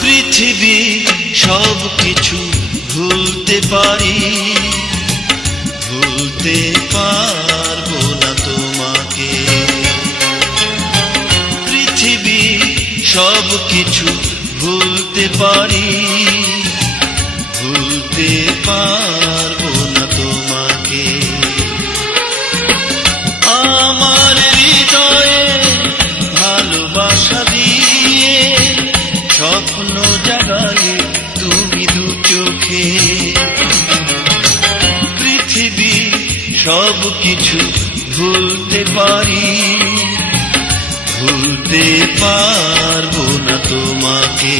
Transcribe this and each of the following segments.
পৃথিবী সব কিছু ভুলতে পারি, ভুলতে পারবো না তোমাকে। পৃথিবী সব কিছু ভুলতে পারি, ভুলতে পারবো না তোমাকে। আমার হৃদয়ে ভালোবাসা দিয়ে স্বপ্ন জাগালে তুমি দু চোখে। পৃথিবী সব কিছু ভুলতে পারি, ভুলতে পারবো না তোমাকে।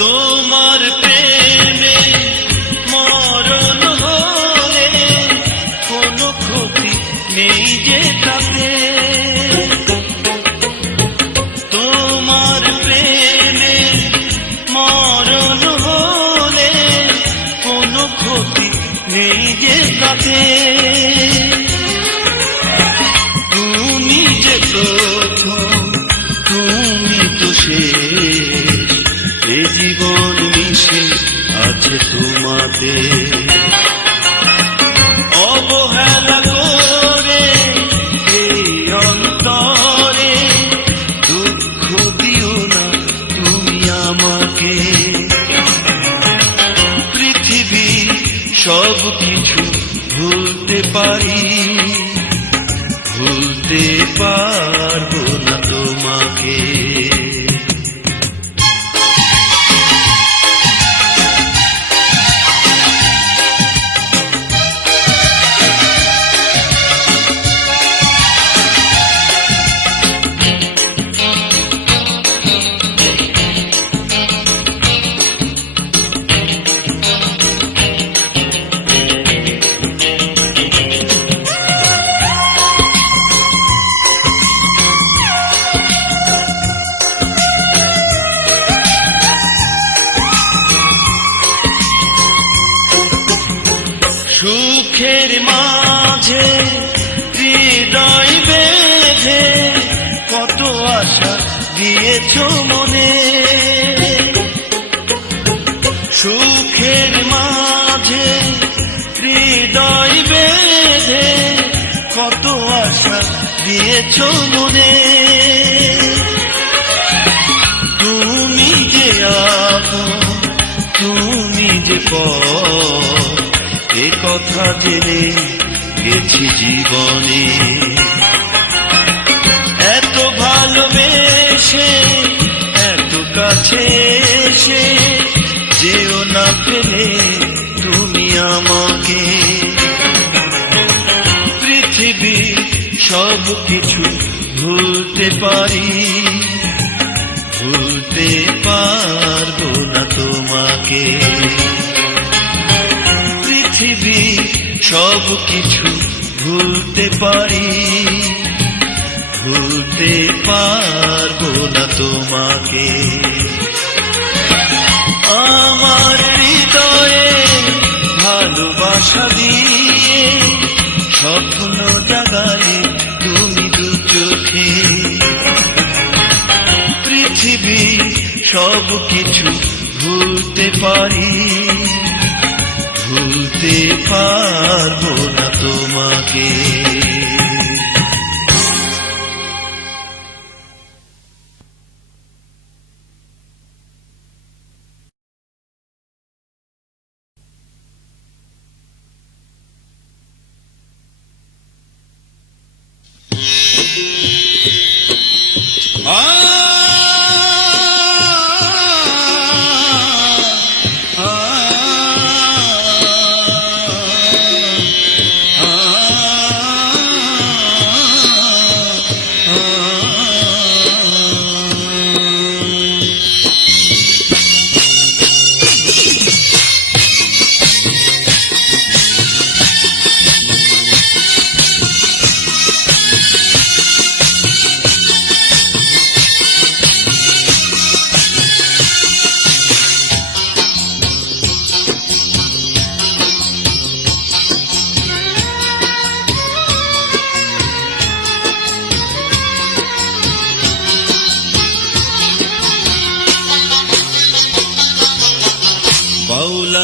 তোমার প্রেমে মরণ হলে কোনো ক্ষতি নেই যে তাতে। তোমার প্রেমে মরণ হলে কোনো ক্ষতি নেই যে তাতে। তুমি যে প্রথম, তুমি তো শেষ, এ জীবন মিশে আছে তোমাতে। অবহেলা করে এই অন্তরে দুঃখ দিও না তুমি আমাকে। পৃথিবী সব কিছু ভুলতে পারি, ভুলতে পারবো না তোমাকে। সুখের মাঝে হৃদয় বেঁধে কত আশা দিয়েছ মনে। সুখের মাঝে হৃদয় বেঁধে কত আশা দিয়েছ মনে। তুমি যে আপন, তুমি যে পর, এ কথা জেনে গেছি জীবনে। এত ভালোবেসে এত কাছে এসে যেও না ফেলে তুমি আমাকে। পৃথিবী সব কিছু ভুলতে পারি, ভুলতে পারবো না তোমাকে। পৃথিবী সব কিছু ভুলতে পারি, ভুলতে পারবো না তোমাকে। আমার হৃদয়ে ভালোবাসা দিয়ে স্বপ্ন জাগালে তুমি দু চোখে। পৃথিবী সব কিছু ভুলতে পারি, ভুলতে পারবো না তোমাকে।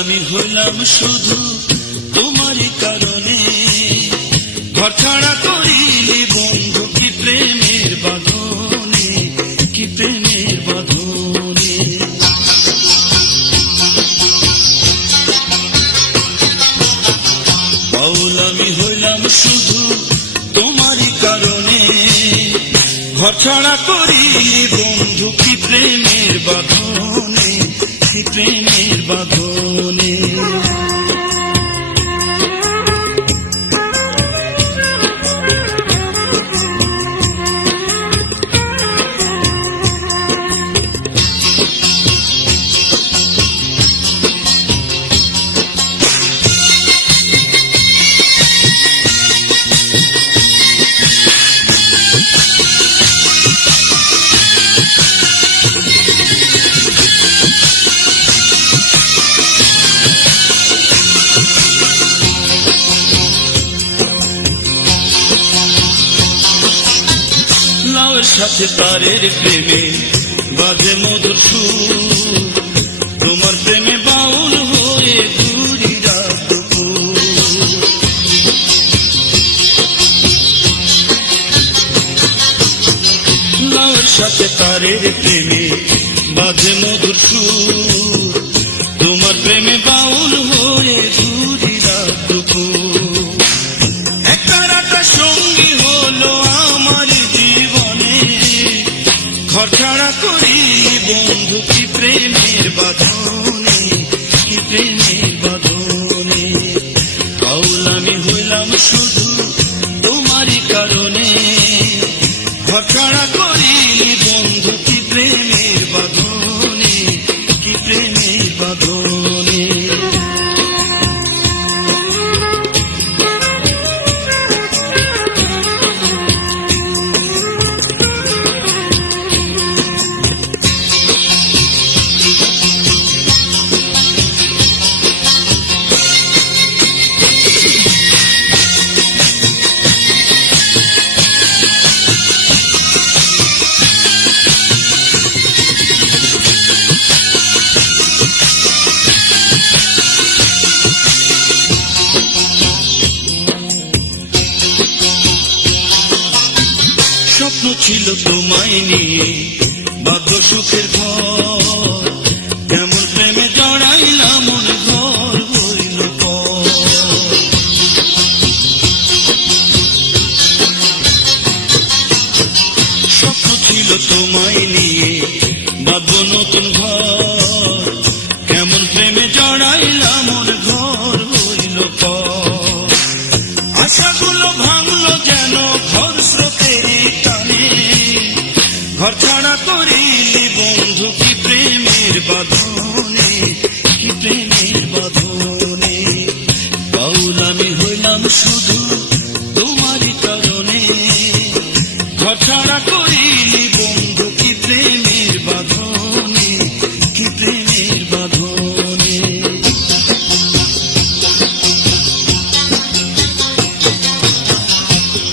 আমি হইলাম শুধু তোমারই কারণে, ঘর ছাড়া করিলি বন্ধু কি প্রেমের বাঁধনে, কি প্রেমের বাঁধনে। বাউল আমি হইলাম শুধু তোমারই কারণে, ঘর ছাড়া করিলি বন্ধু কি প্রেমের বাঁধনে, কি প্রেমের বাঁধনে। সাথে তারের প্রেমে বাজে মধুর সুর, তোমার প্রেমে বাউল হয়ে ঘুরি রাত দুপুর। লাউয়ের সাথে তারের প্রেমে বাজে মধুর সুর, তোমার প্রেমে বাউল হয়ে ঘুরি রাত দুপুর। একটা রাতা সঙ্গী হলো আমার জীবনে, ঘর ছাড়া করি বন্ধু কি প্রেমের বাঁধনে, কি প্রেমের বাঁধনে। বাউল আমি হইলাম শুধু তোমারই কারণে, ঘর ছাড়া করি বন্ধু কি প্রেমের বাঁধনে, কি প্রেমের বাঁধনে। স্বপ্ন ছিল তোমায় নিয়ে বাধ্য সুখের ঘর, কেমন প্রেমে জড়াইলাম মন ঘর হইল পর। স্বপ্ন ছিল তোমায় নিয়ে বাধ্য নতুন ঘর, কেমন প্রেমে জড়াইলাম মন ঘর হইল পর। আশাগুলো ভাঙলো যেন ঘর স্রোতের টানে, ঘর ছাড়া করিলি বন্ধু কি প্রেমের বাঁধনে, কি প্রেমের বাঁধনে। বাউল আমি হইলাম শুধু তোমারই কারণে, ঘর ছাড়া করিলি বন্ধু কি প্রেমের বাঁধনে, কি প্রেমের বাঁধনে।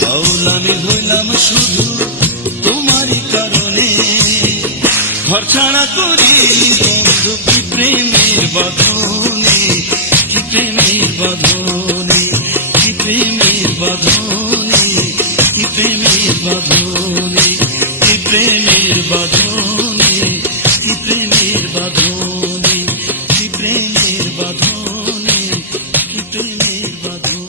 বাউল আমি হইলাম শুধু তোমারই কারণে, ঘর ছাড়া করিলি বন্ধু কি প্রেমের বাঁধনে, কি প্রেমের বাঁধনে, কি প্রেমের বাঁধনে, কি প্রেমের বাঁধনে, কি প্রেমের বাঁধনে, কি প্রেমের বাঁধনে, কি প্রেমের বাঁধনে, কি প্রেমের বাঁধনে।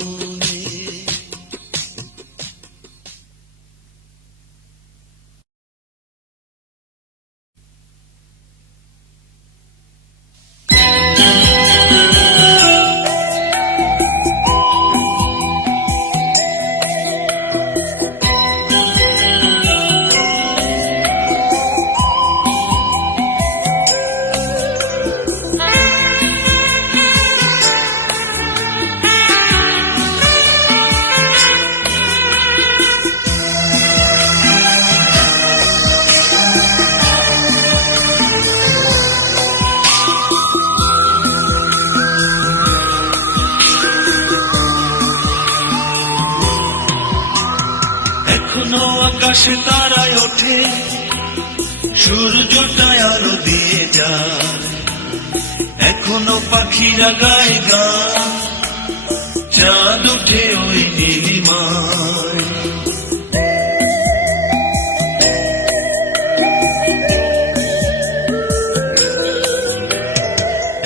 এখনো আকাশে তারায় ওঠে, সূর্যটায় আলো দিয়ে যায়, এখনো পাখিরা গায় গান, চাঁদ ওঠে ওই নীলিমায়।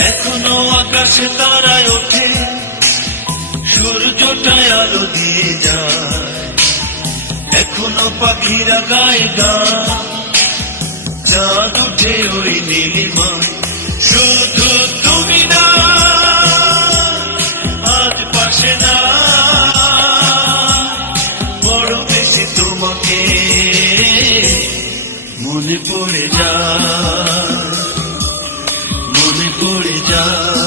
এখনো আকাশে তারায় ওঠে, সূর্যটায় আলো দিয়ে যায়, এখনো পাখিরা গায় গান, চাঁদ ওঠে ওই নীলিমায়। শুধু তুমি না আজ পাশে না, বড় বেশি তোমাকে মনে পড়ে যায়, মনে পড়ে যায়।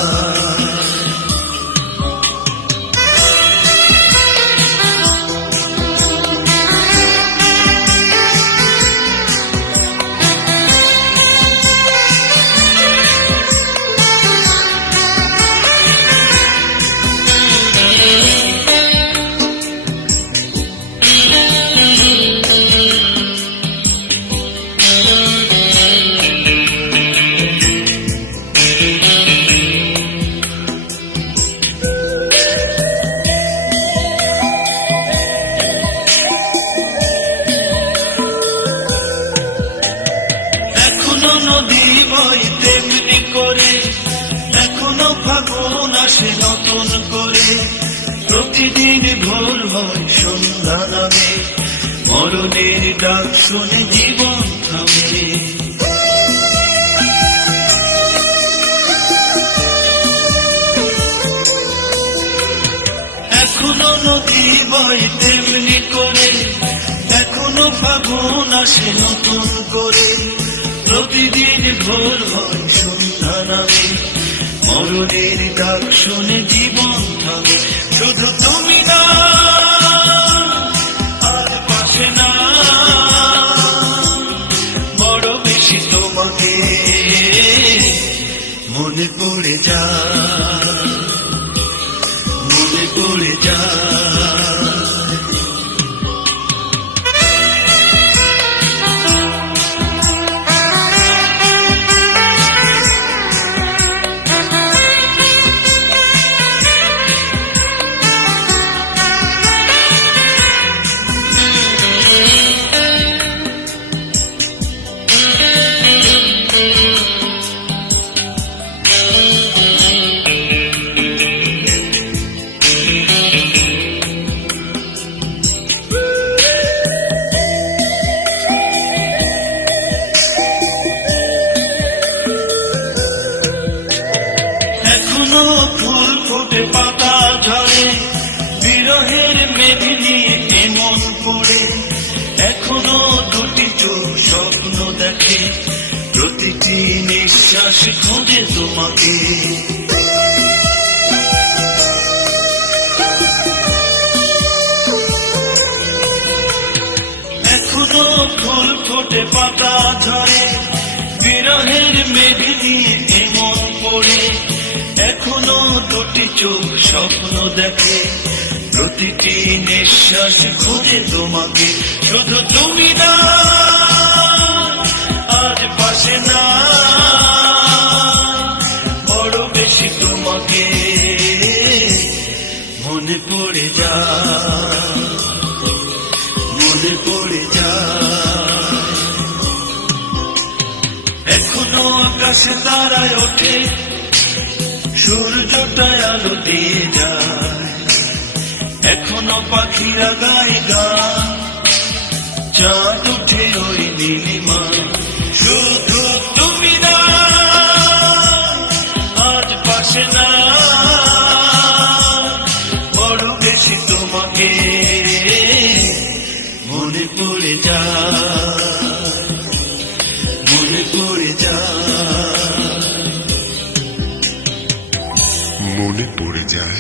নদী বই তেমনি করে, এখনো ফাগুন আসে নতুন করে, প্রতিদিন ভোর হয় সন্ধ্যা নামে, মরণের ডাক শুনে জীবন থামে। এখনো নদী বই তেমনি করে, এখনো ফাগুন আসে নতুন করে, প্রতিদিন ভোর হয় সন্ধ্যা নামে, মরণের ডাক শুনে জীবন থামে। শুধু তুমি না আর পাশে না, বড় বেশি তোমাকে মনে পড়ে যায়, মনে পড়ে যায়। এখনো ফুল ফোটে পাতা ঝরে, বিরহের মেঘ নিয়ে এমন পড়ে, এখনো দুটি চোখ স্বপ্ন দেখে, প্রতিটি নিঃশ্বাস খোঁজে তোমাকে। এখনো ফুল ফোটে পাতা ঝরে, বিরহের মেঘ নিয়ে এমন পড়ে, এখনো দুটি চোখ স্বপ্ন দেখে, প্রতিটি নিঃশ্বাস খোঁজে তোমাকে। শুধু তুমি না আজ পাশে না, বড় বেশি তোমাকে মনে পড়ে যায়, মনে পড়ে যায়। এখনো আকাশে তারায় ওঠে, সূর্যটায় আলো দিয়ে যায়। এখনো পাখিরা গায়ে গান, চাঁদ উঠে ওই নীলিমা। শুধু তুমি না, আজ পাশে না, বড় বেশি তোমাকে মনে পড়ে যায়, মনে পড়ে যায়, মনে পড়ে যায়।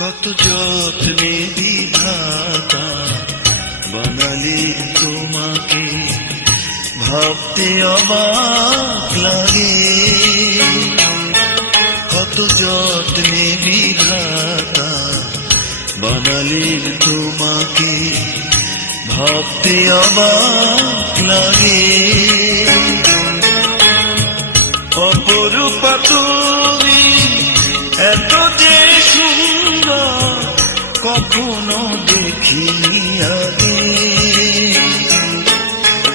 কত যত্নে বিধাতা বানালি তোমাকে, ভাবতে অবাক লাগে। কত যত্নে বিধাতা বানালি তোমাকে, ভাবতে অবাক লাগে। অপরূপা তুমি এত যে সুন্দর, কখনো দেখিনি আগে।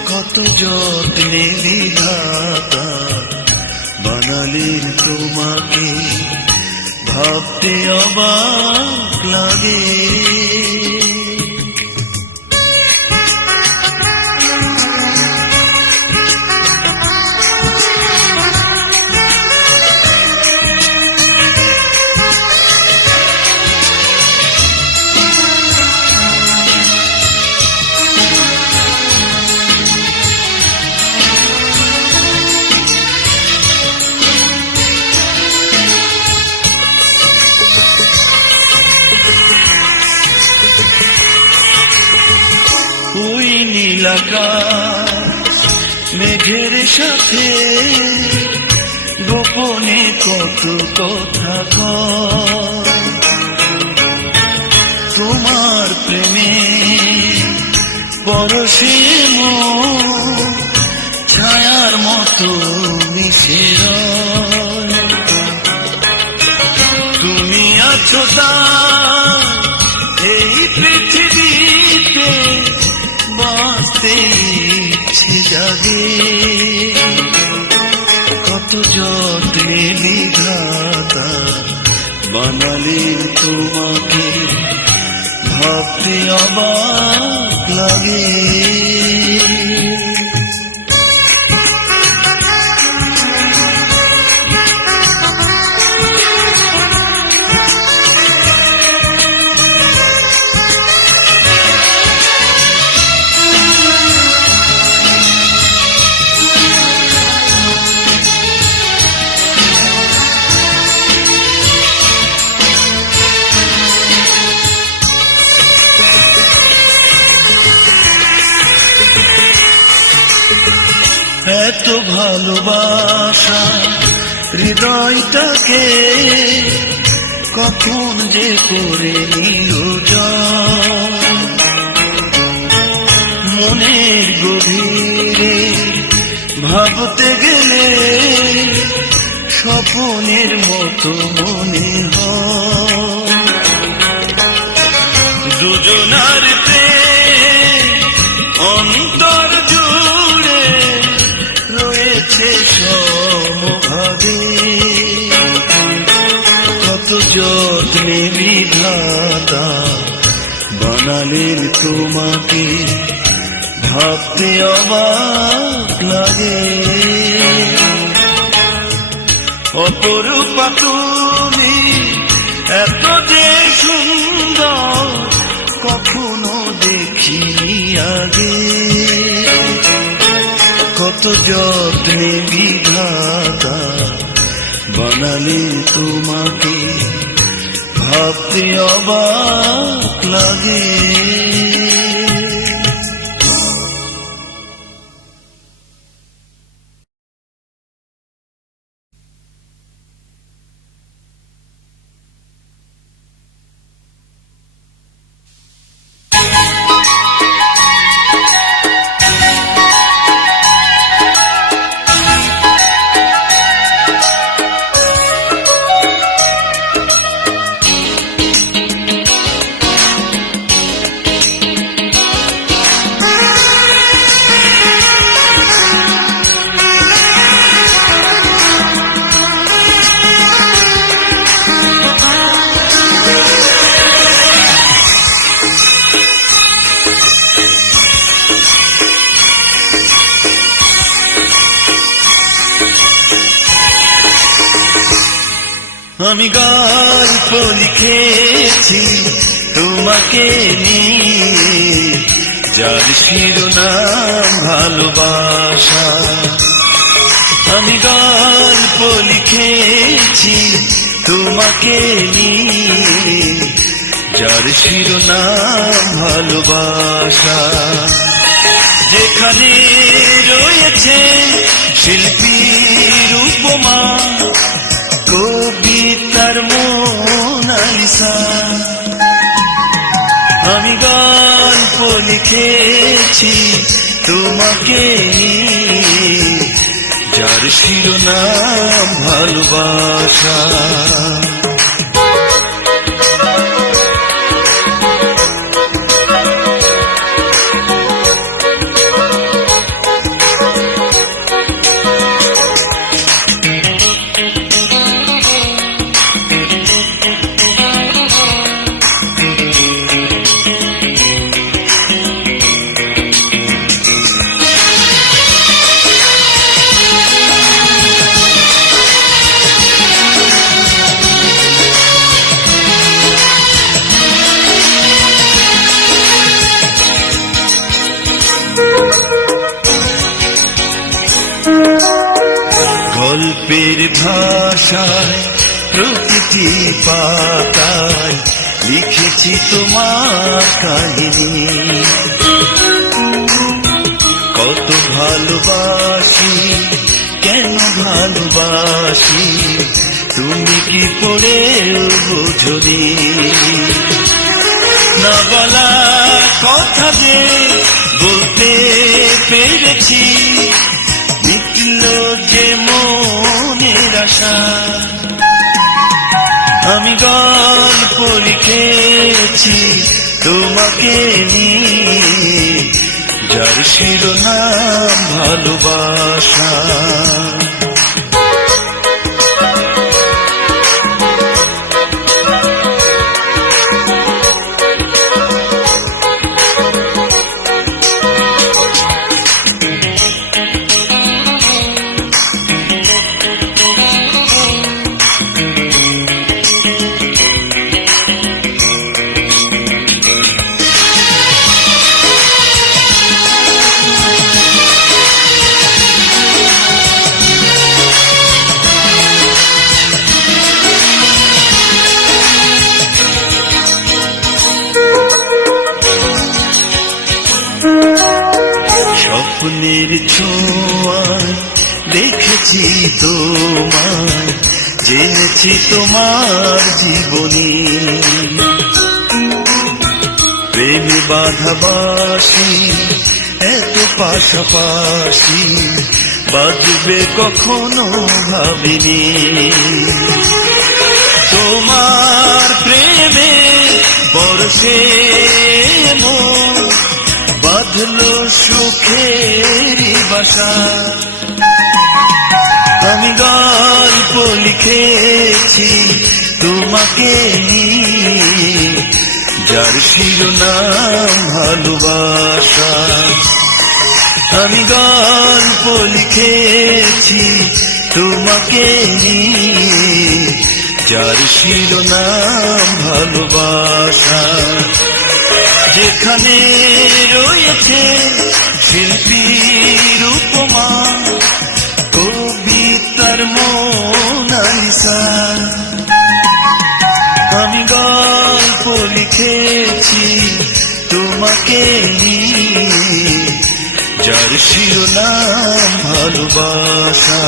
কত যত্নে বিধাতা বানালেন তোমাকে, ভাবতে অবাক লাগে। ওই নীল আকাশ মেঘের সাথে গোপনে কত কথা কয়, তোমার প্রেমে পরশে মন ছায়ার মতো মিশে রয়। তুমি আছো তাই এই পৃথিবীতে, বাঁচতে ইচ্ছে জাগে। কত যত্নে বিধাতা বানালেন তোমাকে, ভাবতে অবাক লাগে। এত ভালোবাসা হৃদয়টাকে কখন যে করে নিল জয়। মনের গভীরে ভাবতে গেলে স্বপ্নের মতো মনে হয়। দুজনার প্রেম অন্তর জুড়ে রয়েছে সমভাবে। কত যত্নে বিধাতা বানালেন তোমাকে, ভাবতে অবাক লাগে। অপরূপা তুমি এত যে সুন্দর, কখনো যত্নে বিধাতা বানালে তোমাকে, ভাবতে অবাক লাগে। আমি গল্প লিখেছি তোমাকে নিয়ে, যার শিরোনাম ভালোবাসা। আমি গল্প লিখেছি তোমাকে নিয়ে, যার শিরোনাম ভালোবাসা। যেখানে রয়েছে শিল্পীর উপমা, কবিতার মোনালিসা। আমি গল্প লিখেছি তোমাকে নিয়ে, যার শিরোনাম ভালোবাসা। গল্পের ভাষায় প্রতিটি পাতায় লিখেছি তোমার কাহিনী। কত ভালোবাসি, কেন ভালোবাসি, তুমি কি পড়েও বোঝনি। না বলা কথা যে বলতে পেরেছি, মিটল যে মনের আশা। আমি গল্প লিখেছি তোমাকে নিয়ে, যার শিরোনাম ভালোবাসা। স্বপ্নের ছোঁয়ায় দেখেছি তোমায়, জেনেছি তোমার জীবনী। প্রেমে বাধাবাসী এত পাশাপাশি, বাজবে কখনো ভাবিনি। তোমার প্রেমে বরষে মন বাঁধলো সুখের বাসা। আমি গল্প লিখেছি তোমাকে নিয়ে, যার শিরোনাম ভালোবাসা। আমি গল্প লিখেছি তোমাকে নিয়ে, যার শিরোনাম ভালোবাসা। যেখানে রয়েছে শিল্পীর উপমা, আসার। আমি গল্প লিখেছি তোমাকে নিয়ে, যার শিরোনাম ভালোবাসা।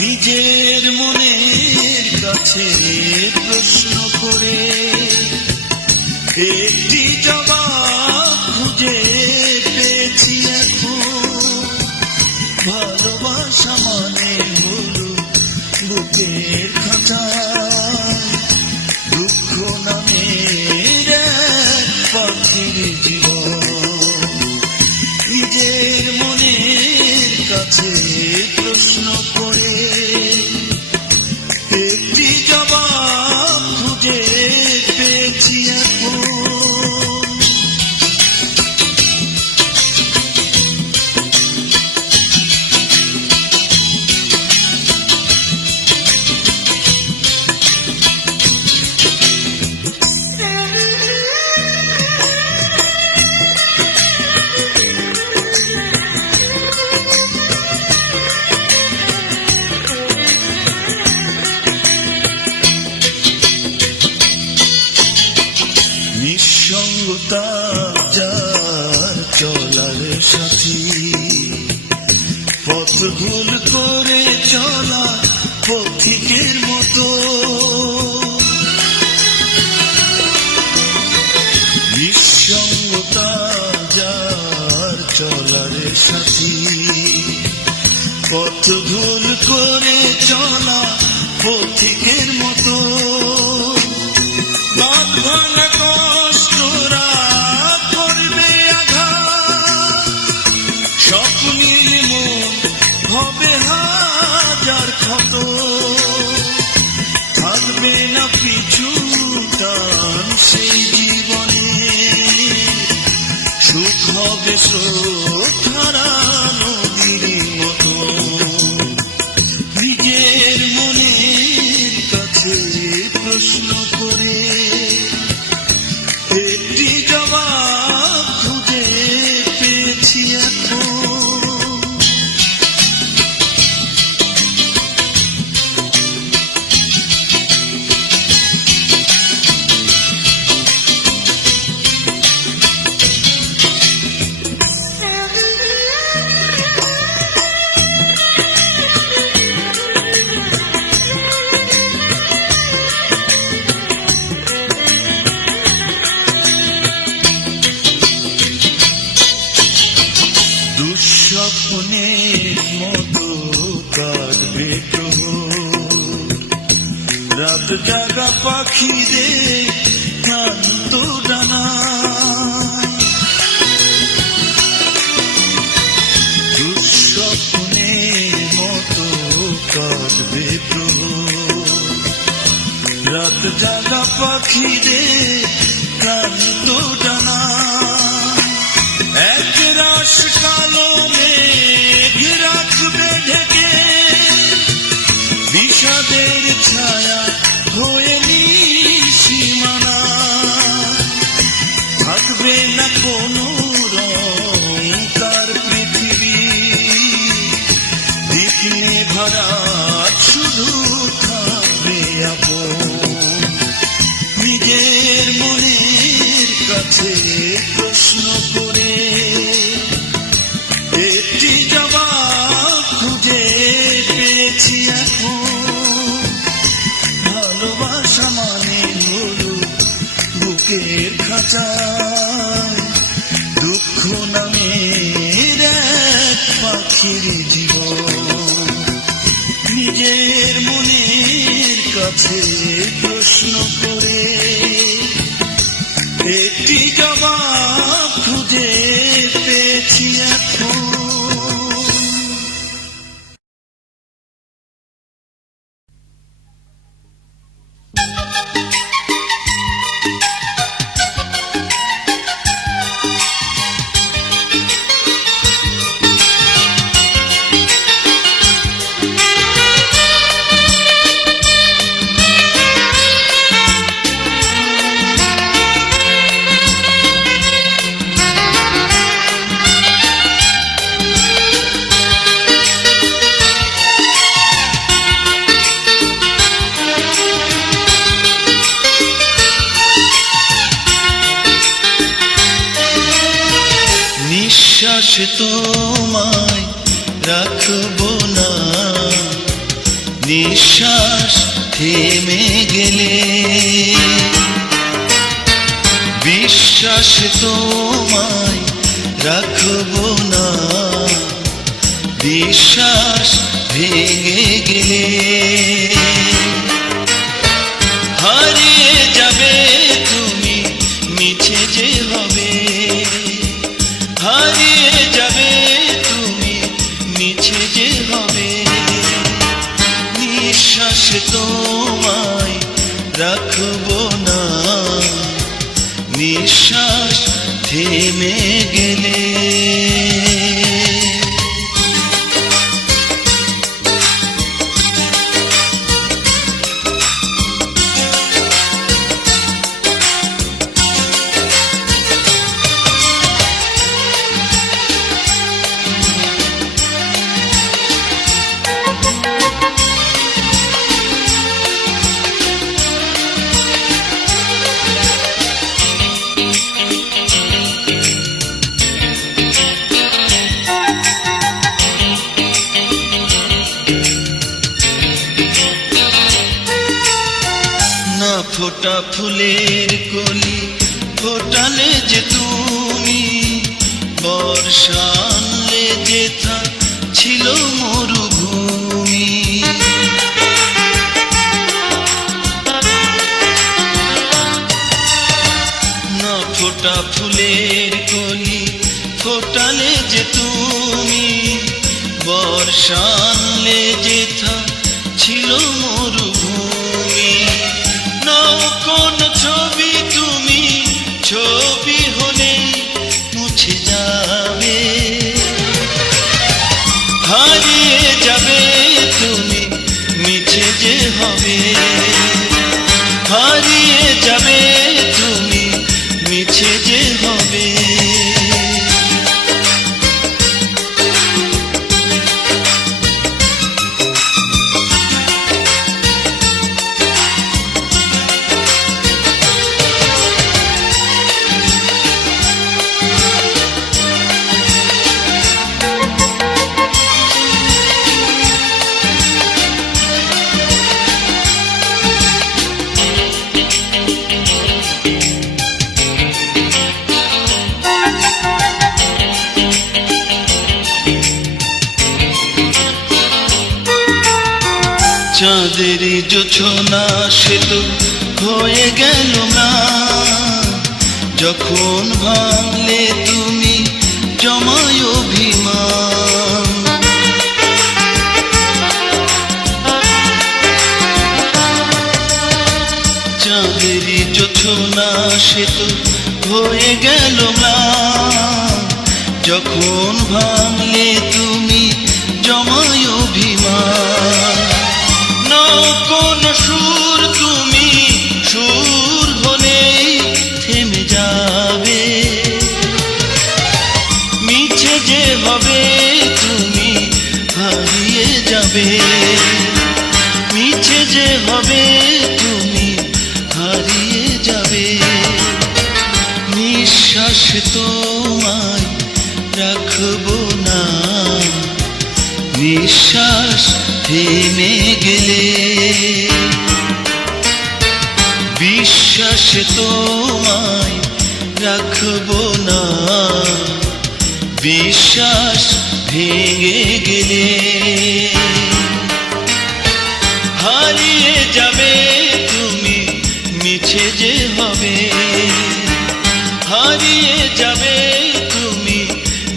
নিজের মনের কাছে প্রশ্ন করে একটি জবাব খুঁজে পেয়েছি এখন। ভালোবাসা মানে হলো বুকের খাঁচা, দুঃখ নামের এক পাখির জীবন। নিজের মনের কাছে প্রশ্ন করে একটি জবাব খুঁজে পেয়েছি এখন। নিঃসঙ্গতা যার চলার সাথী, পথ ভুল করে চলা পথিকের মতো। নিঃসঙ্গতা যার চলার সাথী, পথ ভুল করে চলা পথিকের মতো। বাঁধ ভাঙা কষ্টরা করবে আঘাত, স্বপ্নের মন হবে হাজার ক্ষত। থাকবে না পিছু টান সেই জীবনে, সুখ হবে স্রোত হারানো নদীর মতো। নিজের মনের কাছে প্রশ্ন করে একটি জবাব খুঁজে পেয়েছি এখন। দুঃস্বপ্নের মতো কাটবে প্রহর, রাত জাগা পাখিদের ক্লান্ত ডানায়। দুঃস্বপ্নের মতো কাটবে প্রহর, রাত জাগা পাখিদের ক্লান্ত ডানায়। এক রাশ কালো মেঘ রাখবে ঢেকে, বিষাদের ছায়া হয়ে নিশিমানা। থাকবে না কোনো রং তার পৃথিবী, দেখলে ভরা শুধু থাকবে আপন। নিজের মনের কাছে প্রশ্ন করে একটি জবাব খুঁজে পেয়েছি এখন। ভালোবাসা মানে হলো খাঁচায় দুঃখ নামের এক পাখির জীবন। নিজের মনের কাছে প্রশ্ন করে একটি জবাব খুঁজে পেয়েছি এখন। নিঃশ্বাস তোমায় রাখবো না, নিঃশ্বাস থেমে গেলে। বিশ্বাস তোমায় রাখবো না, বিশ্বাস ভেঙে গেলে। হারিয়ে যাবে তুমি, মিছে যে হবে। হারিয়ে যাবে তুমি, মিছে যে হবে। নিঃশ্বাস তোমায় রাখবো না, নিঃশ্বাস থেমে গেলে। ফোটা ফুলের কলি ফোটালে যে তুমি, বর্ষা আনলে যেথা ছিল মরুভূমি। না ফোটা ফুলের কলি ফোটালে যে তুমি, বর্ষা আনলে যেথা ছিল মরুভূমি। কোন ছবি তুমি, ছবি হলে মুছে যাবে। হারিয়ে যাবে তুমি, মিছে যে হবে। হারিয়ে যাবে তুমি, মিছে যে হবে। চাঁদের জোছনা সে তো হয়ে গেল না, যখন ভাঙলে তুমি জমায় অভিমান। চাঁদের জোছনা সে তো হয়ে গেল না, যখন ভাঙলে তুমি জমায় অভিমান। কোন সুর তুমি, সুর হলেই থেমে যাবে। মিছে যে হবে তুমি, হারিয়ে যাবে। মিছে যে হবে তুমি, হারিয়ে যাবে। নিঃশ্বাস তোমায় রাখবো না, নিঃশ্বাস থেমে গেলে। বিশ্বাস তোমায় রাখবো না বিশ্বাস ভেঙে গেলে। হারিয়ে যাবে তুমি মিছে যে হবে, হারিয়ে যাবে তুমি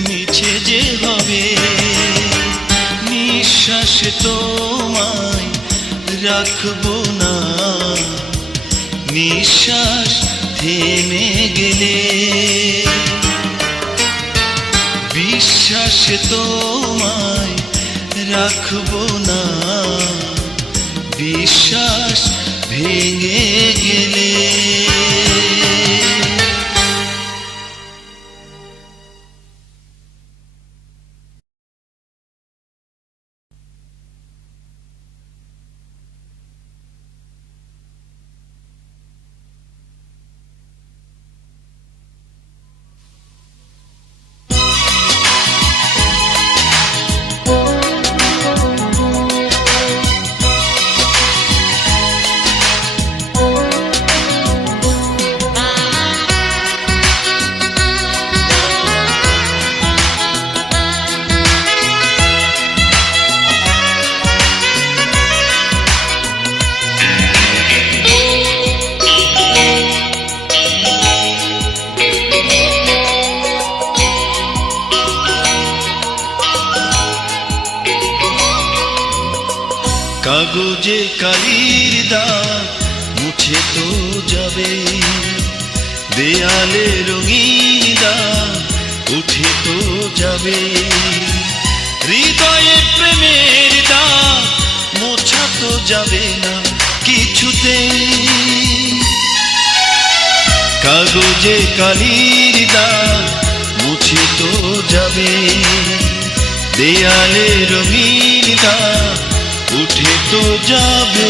মিছে যে হবে। নিঃশ্বাসে তোমায় রাখবো না নিঃশ্বাস থেমে গেলে। বিশ্বাসে তোমায় রাখবো না বিশ্বাস ভেঙে গেলে। কাগজে কালির দাগ মুছে তো যাবে, দেয়ালে রঙিন দাগ উঠে তো যাবে। হৃদয়ে প্রেমের দাগ মোছা তো যাবে না কিছুতে। কাগজে কালির দাগ মুছে তো যাবে, দেয়ালে রঙিন দাগ উঠে তো যাবে।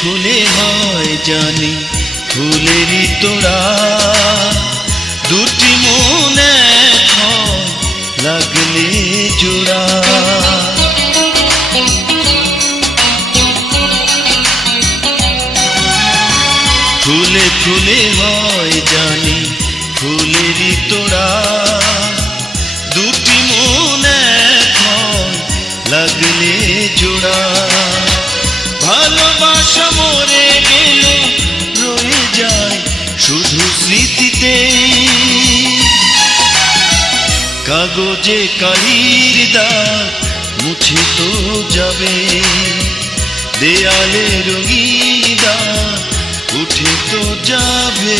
ফুলে হয় জানি ফুলেরই তোড়া, দুটি মন এক হয় লাগলে জোড়া। ফুলে ফুলে হয় জানি ফুলেরই তোড়া, দুটি মন এক হয় লাগলে জোড়া। ভালোবাসা মরে গেল রয়ে যায় শুধু স্মৃতিতে। কাগজে কালির দাগ মুছে তো যাবে, দেয়ালে রঙিন দাগ উঠে তো যাবে।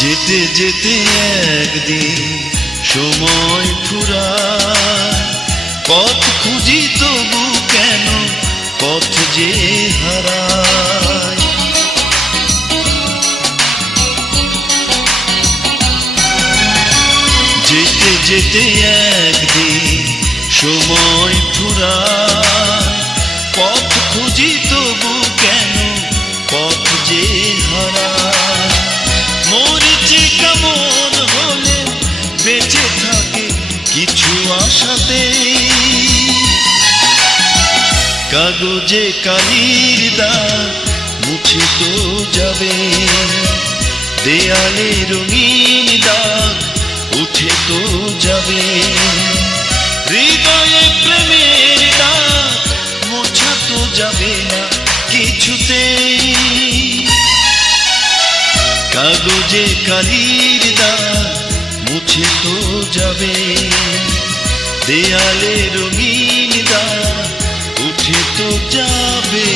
যেতে যেতে একদিন সময় ফুরায়, পথ খুঁজি তবু কেন পথ যে হারায়। যেতে যেতে একদিন সময় ফুরায়, পথ খুঁজি তবু কেন পথ যে হারায়। মরিচি কেমন হলে বেঁচে থাকে কিছু আশাতে, কাগজে কালির দাগ মুছে তো যাবে, দেয়ালে রঙিন দাগ উঠে তো যাবে। হৃদয়ে প্রেমের দাগ মোছা তো যাবে না কিছুতেই, কাগজে কালির দাগ মুছে তো যাবে, দেয়ালে রঙিন দাগ উঠে তো যাবে।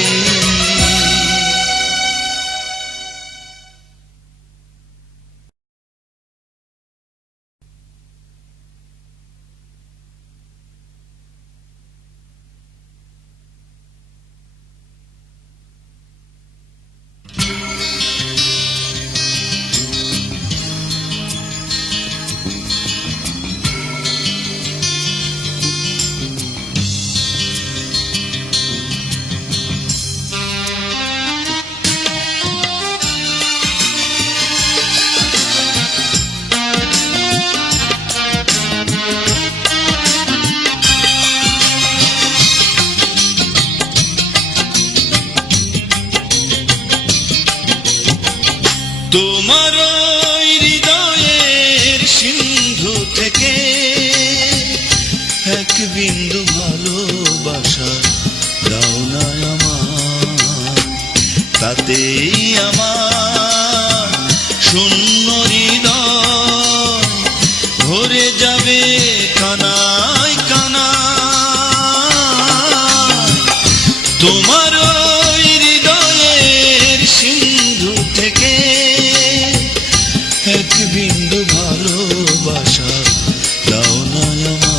তোমার হৃদয়ের সিন্ধু থেকে এক বিন্দু ভালোবাসা দাও না আমার, তাতেই আমার শূন্য হৃদয় ভরে যাবে কানায় কানায়। তোমার হৃদয়ের সিন্ধু থেকে এক বিন্দু ভালোবাসা দাও না আমায়।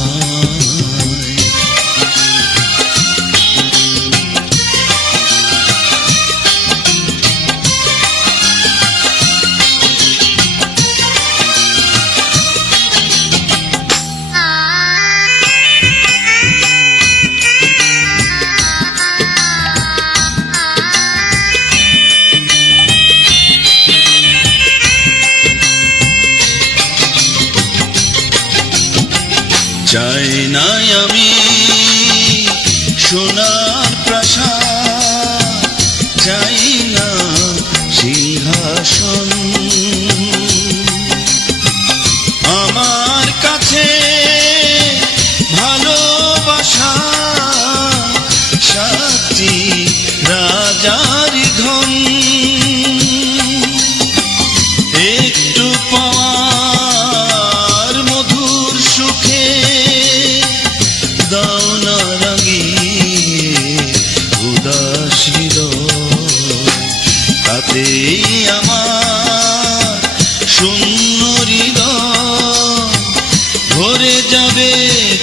চাই না আমি সোনার প্রাসাদ, চাই না সিংহাসন, আমার কাছে ভালোবাসা সাথী রাজার ধন। একটু পাওয়ার মধুর সুখে দাও না রাঙিয়ে উদাস হৃদয়, তাতেই আমার শূন্য হৃদয় ভরে যাবে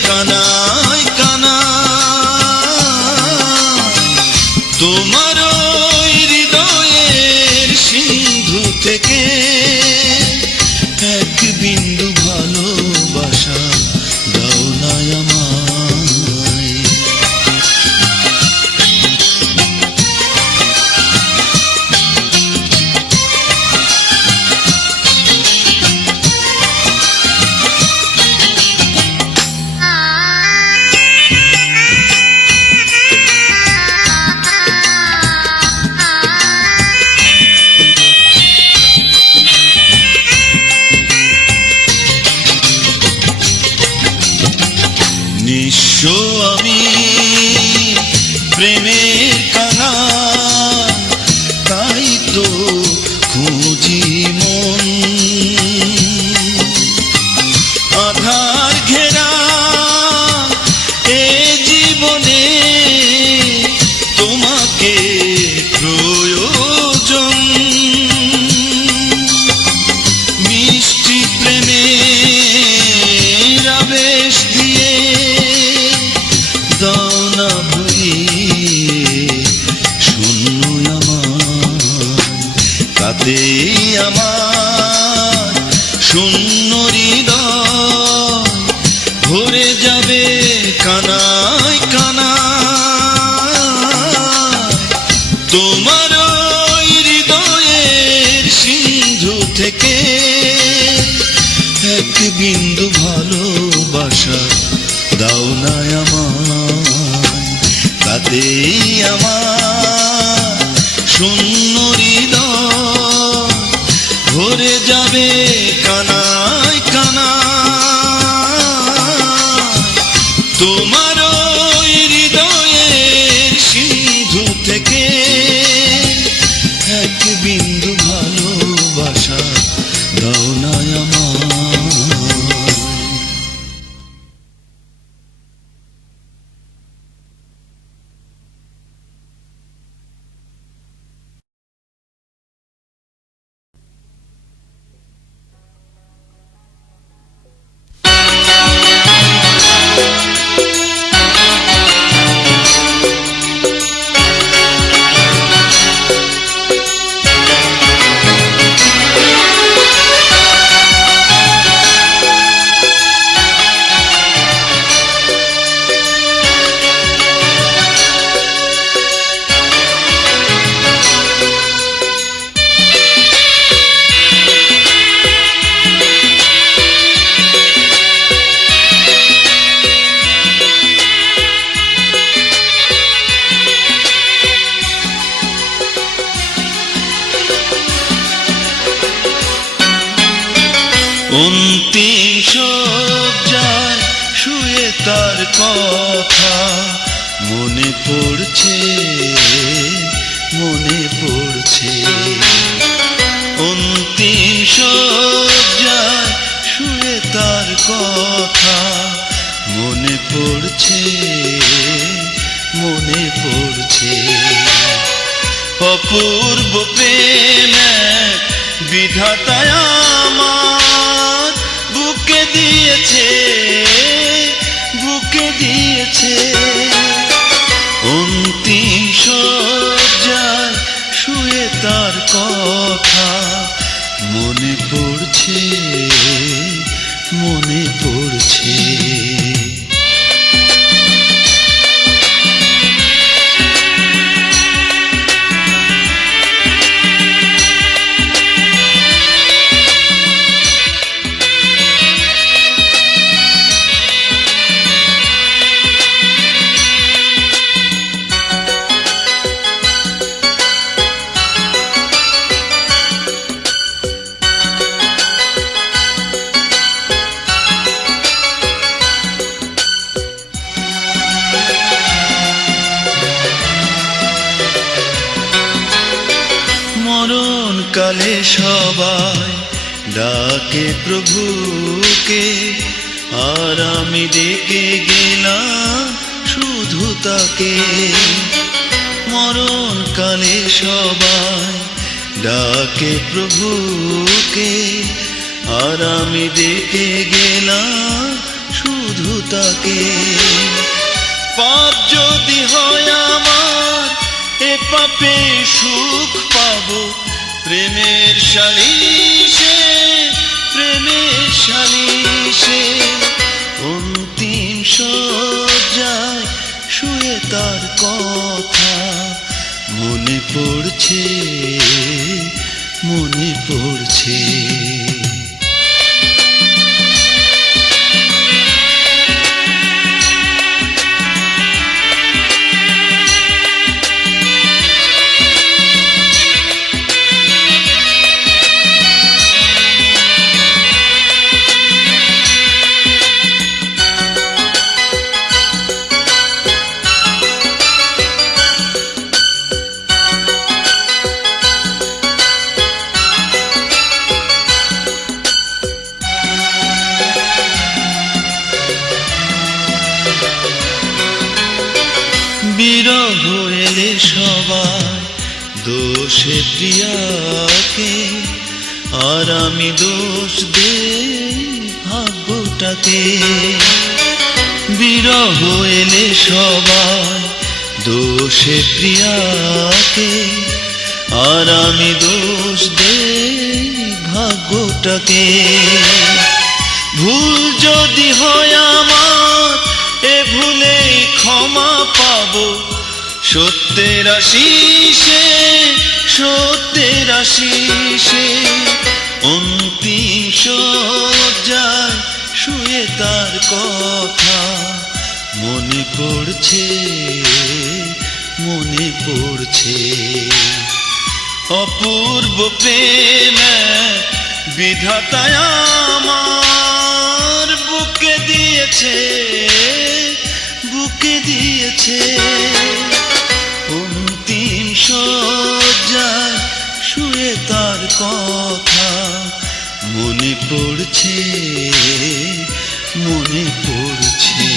কানায় কানায়। তোমার হৃদয়ের সিন্ধু থেকে এক বিন্দু ভালোবাসা দাও না আমায়। নিঃস্ব আমি প্রেমের কানা, তাই তো খুঁজি মন, আধার ঘেরা এ জীবনে তোমাকে প্রয়োজন। মিষ্টি প্রেমের আবেশ দিয়ে দাও না ভুলিয়ে শূন্য আমার, তাতেই আমার শূন্য হৃদয় ভরে যাবে কানায় কানায়। তোমার হৃদয়ের সিন্ধু থেকে এক বিন্দু ভালোবাসা দাও না আমায়, তাতেই আমার শূন্য হৃদয় ভরে যাবে কানায় কানায়। তোমার ওই হৃদয়ের সিন্ধু থেকে এক বিন্দু ভালোবাসা দাও না আমায়। অন্তিম শয্যায় শুয়ে তার কথা মনে পড়ছে, মনে পড়ছে। অন্তিম শয্যায় শুয়ে তার কথা মনে পড়ছে, মনে পড়ছে। অপূর্ব প্রেম বিধাতায় আমার বুকে দিয়েছে, বুকে দিয়েছে। অন্তিম শয্যায় শুয়ে তার কথা মনে পড়ছে, মনে পড়ছে। মরণকালে সবাই ডাকে প্রভুকে, আর আমি ডেকে গেলাম শুধু তাকে। মরণকালে সবাই ডাকে প্রভুকে, আর আমি ডেকে গেলাম শুধু তাকে। পাপ যদি হয় আমার এ পাপে সুখ পাবো প্রেমের সালিশে, প্রেমের সালিশে। অন্তিম শয্যায় শুয়ে তার কথা মনে পড়ছে, মনে পড়ছে। বিরহ এলে সবাই দোষে প্রিয়াকে, আর আমি দোষ দেই ভাগ্যটাকে। বিরহ এলে সবাই দোষে প্রিয়াকে, আর আমি দোষ দেই ভাগ্যটাকে। ভুল যদি হয় আমার এ ভুলে ক্ষমা পাবো সত্যের আশিসে, সত্যের আশিসে। অন্তিম শয্যায় শুয়ে তার কথা মনে পড়ছে, মনে পড়ছে। অপূর্ব প্রেম বিধাতায় আমার বুকে দিয়েছে, বুকে দিয়েছে অন্তিম সজ্জায় শুয়ে তার কথা মনে পড়ছে, মনে পড়ছে।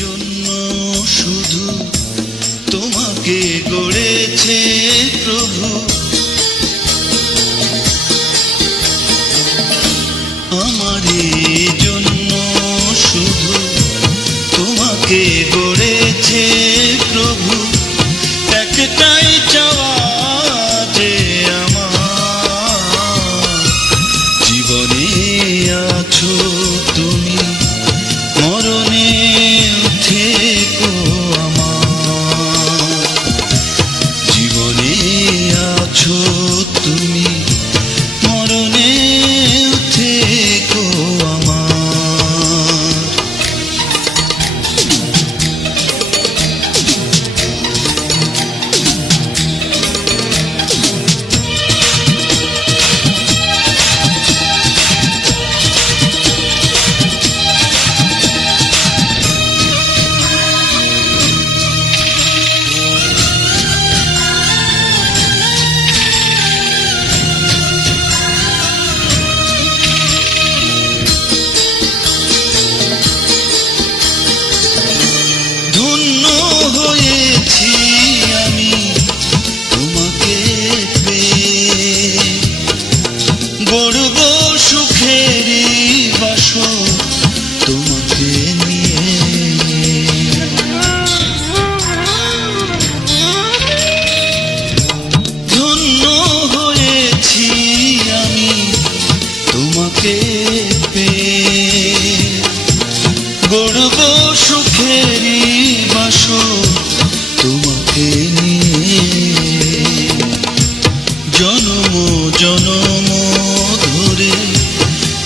জন্য শুধু তোমাকে গড়েছে প্রভু, আমারই জন্য শুধু তোমাকে গড়েছে প্রভু। একটাই চাওয়া যে আমার জীবনে আছো তুমি, মরণে থেকো আমার। জীবনে আছো তুমি, মরণে থেকো আমার। গড়ব সুখেরই বাসর তোমাকে নিয়ে, জনম জনম ধরে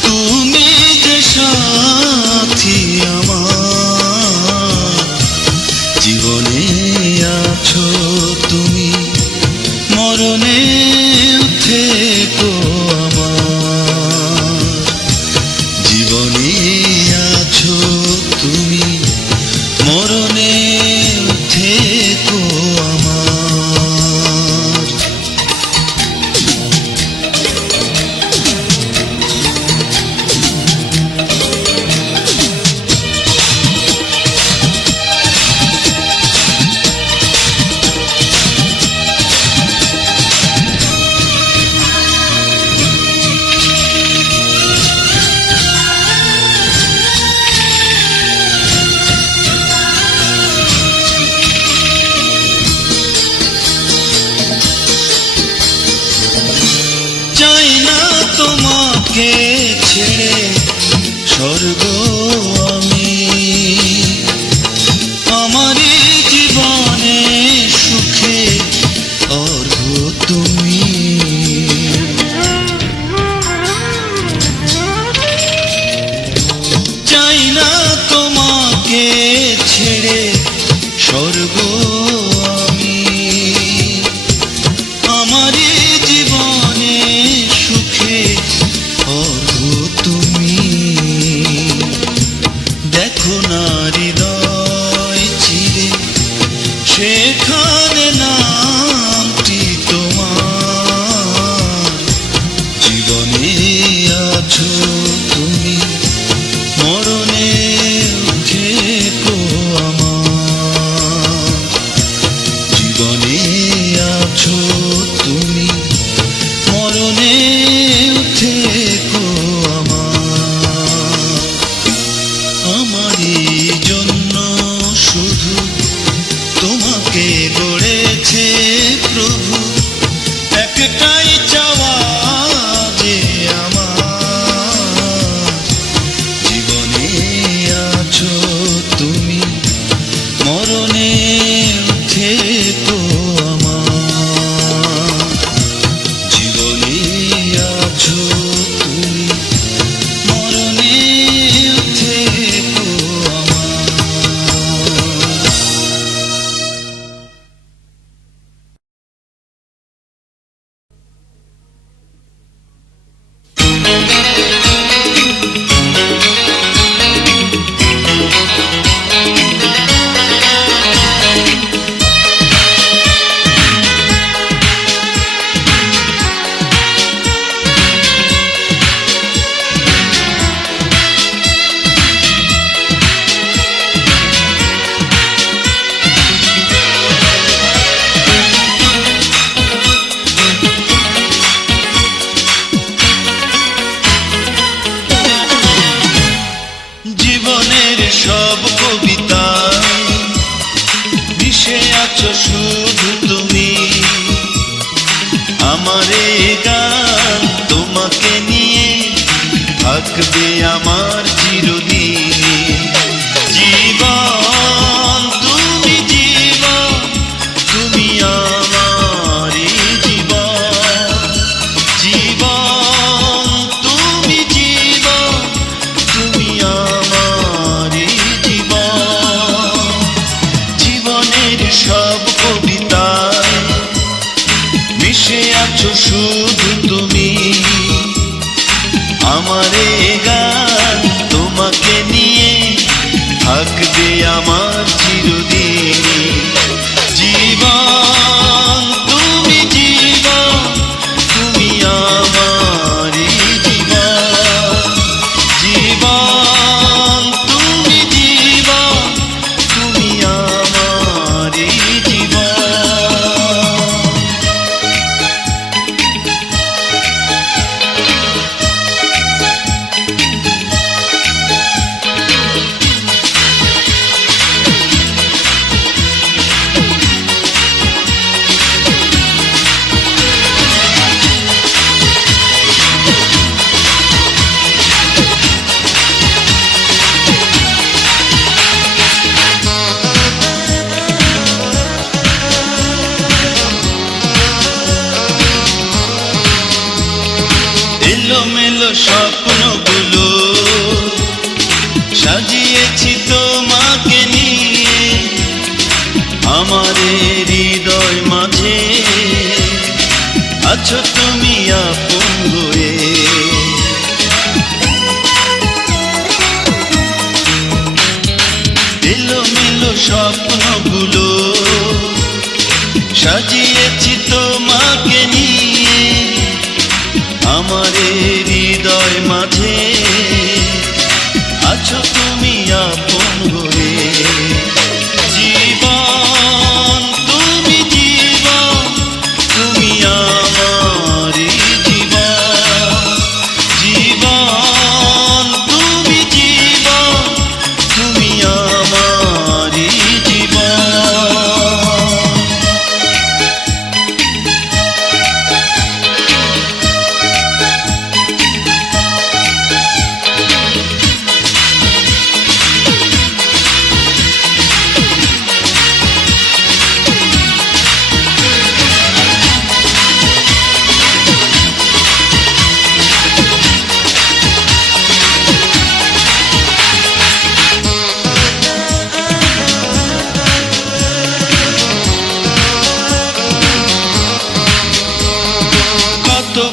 তুমি যে সাথী আমার। জীবনে আছো তুমি, মরণে থেকো আমার। জীবনে আছো তুমি, মরণে থেকো আমার। চাই না তোমাকে ছেড়ে স্বর্গ আমি, আমারই জীবনে সুখে অর্ঘ তুমি। চাই না তোমাকে ছেড়ে স্বর্গ আমি, আমারই জীবনে সুখে অর্ঘ তুমি। আমারে গান তোমাকে নিয়ে থাকবে আমার চিরদিন। জীবন তুমি জীবন, তুমি আমারই জীবন। জীবন তুমি জীবন, তুমি আমারই জীবন। জীবনের সব কবিতায় মিশে আছো শুধু তুমি। আমারে গান তোমাকে নিয়ে থাকবে আমার চিরদিন। জীবন তুমি জীবন, তুমি আমারই জীবন। জীবন তুমি জীবন, তুমি আমারই জীবন। এলোমেলো স্বপ্নগুলো সাজিয়েছি তোমাকে নিয়ে। আমার হৃদয় মাঝে আছো তুমি আপন হয়ে। এলোমেলো স্বপ্নগুলো সাজিয়েছি তোমাকে নিয়ে। আমার হৃদয় মাঝে আছো তুমি আপন হয়ে। জীবন তুমি জীবন, তুমি আমারই জীবন। জীবন তুমি জীবন, তুমি আমারই জীবন।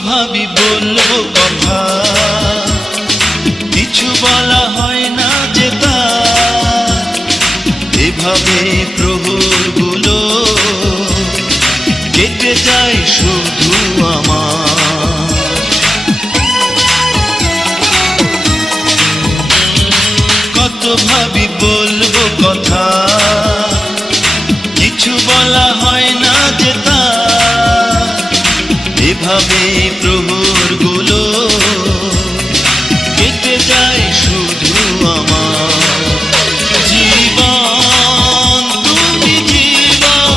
ভাবি বলবো কথা, কিছু বলা হয় না যে তা। এভাবে প্রহরগুলো কেটে যায় শুধু আমার। কত ভাবি বলবো কথা, কিছু বলা হয় না যে তা। এভাবে প্রহরগুলো কেটে যায় শুধু আমার। জীবন তুমি জীবন,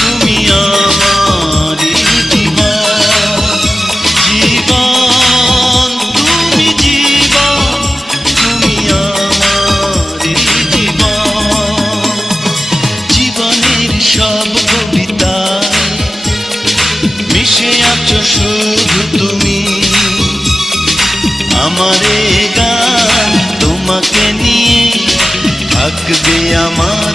তুমি আমারই জীবন। জীবন তুমি জীবন, তুমি আমারই জীবন। জীবনের সব কবিতা মিশে আছো শুধু তুমি। আমারে গান তোমাকে নিয়ে থাকবে আমার